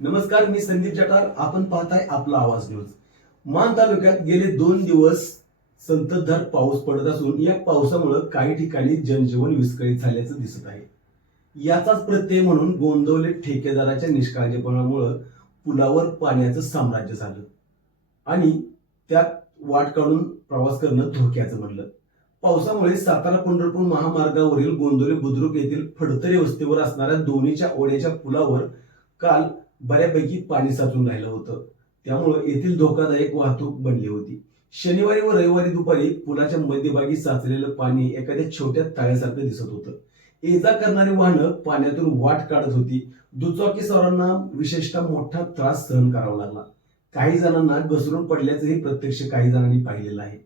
नमस्कार मी संदीप जटार. आपण पाहताय आपला आवाज न्यूज. मान तालुक्यात गेले दोन दिवस संततधार पाऊस पडत असून या पावसामुळे काही ठिकाणी जनजीवन विस्कळीत झाल्याचं दिसत आहे. याचाच प्रत्यय म्हणून गोंदवले ठेकेदाराच्या निष्काळजीपणामुळं पुलावर पाण्याचं साम्राज्य झालं आणि त्यात वाट काढून प्रवास करणं धोक्याचं म्हणलं पावसामुळे सातारा पंढरपूर महामार्गावरील गोंदवले बुद्रुक येथील फडतरे वस्तीवर असणाऱ्या दोन्हीच्या ओढ्याच्या पुलावर काल बऱ्यापैकी पाणी साचून राहिलं होतं. त्यामुळे येथील धोकादायक वाहतूक बनली होती. शनिवारी व रविवारी दुपारी पुलाच्या मध्यभागी साचलेलं पाणी एखाद्या छोट्या तळ्यासारखं दिसत होतं. ये जा करणारी वाहनं पाण्यातून वाट काढत होती. दुचाकीस्वारांना विशेषतः मोठा त्रास सहन करावा लागला. काही जणांना घसरून पडल्याचंही प्रत्यक्ष काही जणांनी पाहिलेलं आहे.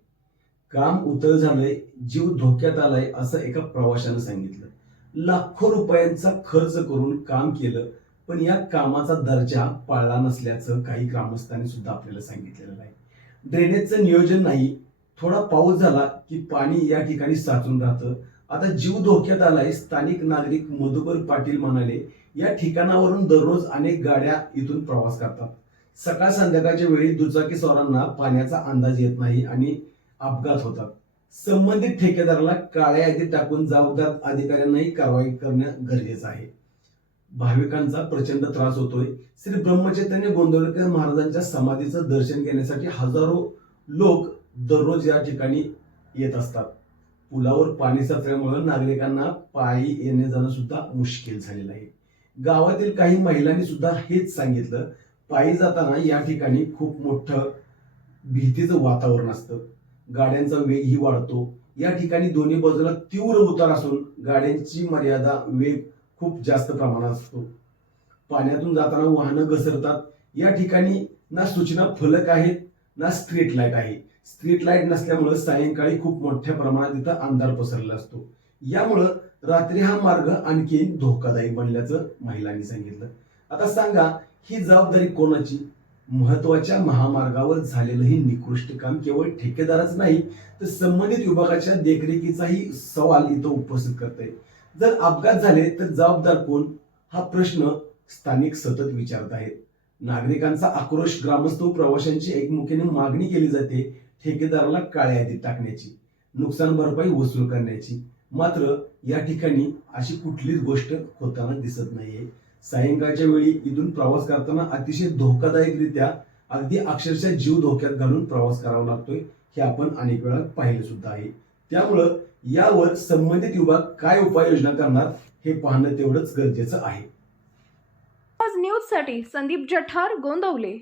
काम उतळ झालंय जीव धोक्यात आलाय असं एका प्रवाशानं सांगितलं. लाखो रुपयांचा खर्च करून काम केलं पण या कामाचा दर्जा पाळला नसल्याचं काही ग्रामस्थांनी सुद्धा आपल्याला सांगितलेलं आहे ड्रेनेजचं नियोजन नाही. थोडा पाऊस झाला की पाणी या ठिकाणी साचून राहतं. आता जीव धोक्यात आलाय स्थानिक नागरिक मधुकर पाटील म्हणाले या ठिकाणावरून दररोज अनेक गाड्या इथून प्रवास करतात. सकाळ संध्याकाळच्या वेळी दुचाकी स्वारांना पाण्याचा अंदाज येत नाही आणि अपघात होतात. संबंधित ठेकेदाराला काळ्या यादीत टाकून जबाबदार अधिकाऱ्यांनाही कारवाई करणं गरजेचं आहे. भाविकांचा प्रचंड त्रास होतोय. श्री ब्रह्मचैतन्य गोंदवलेकर महाराजांच्या समाधीचं दर्शन घेण्यासाठी हजारो लोक दररोज या ठिकाणी येत असतात. पुलावर पाणी साचल्यामुळे नागरिकांना पायी येणे जाणं सुद्धा मुश्किल झालेलं आहे. गावातील काही महिलांनी सुद्धा हेच सांगितलं. पायी जाताना या ठिकाणी खूप मोठं भीतीचं वातावरण असतं. गाड्यांचा वेगही वाढतो. या ठिकाणी दोन्ही बाजूला तीव्र उतार असून गाड्यांची मर्यादा वेग खूप जास्त प्रमाणात असतो. पाण्यातून जाताना वाहनं घसरतात. या ठिकाणी ना सूचना फलक आहेत ना स्ट्रीट लाइट आहे. स्ट्रीट लाइट नसल्यामुळं सायंकाळी खूप मोठ्या प्रमाणात इथं अंधार पसरलेला असतो. यामुळं रात्री हा मार्ग आणखी धोकादायक बनल्याचं महिलांनी सांगितलं. आता सांगा ही जबाबदारी कोणाची? महत्त्वाच्या महामार्गावर झालेलं हे निकृष्ट काम केवळ ठेकेदारच नाही तर संबंधित विभागाच्या देखरेखीचाही सवाल इथं उपस्थित करते जर अपघात झाले तर जबाबदार कोण? हा प्रश्न स्थानिक सतत विचारत आहेत. नागरिकांचा आक्रोश ग्रामस्थ प्रवाशांची एकमुखीने मागणी केली जाते ठेकेदाराला काळ्या यादीत टाकण्याची नुकसान भरपाई वसूल करण्याची. मात्र या ठिकाणी अशी कुठलीच गोष्ट होताना दिसत नाहीये. सायंकाळच्या वेळी इथून प्रवास करताना अतिशय धोकादायकरित्या अगदी अक्षरशः जीव धोक्यात घालून प्रवास करावा लागतोय हे आपण अनेक वेळा पाहिलं सुद्धा आहे. त्यामुळं यावर संबंधित विभाग काय उपाययोजना करणार हे पाहणं तेवढंच गरजेचं आहे. आज न्यूजसाठी संदीप जठार गोंदवले.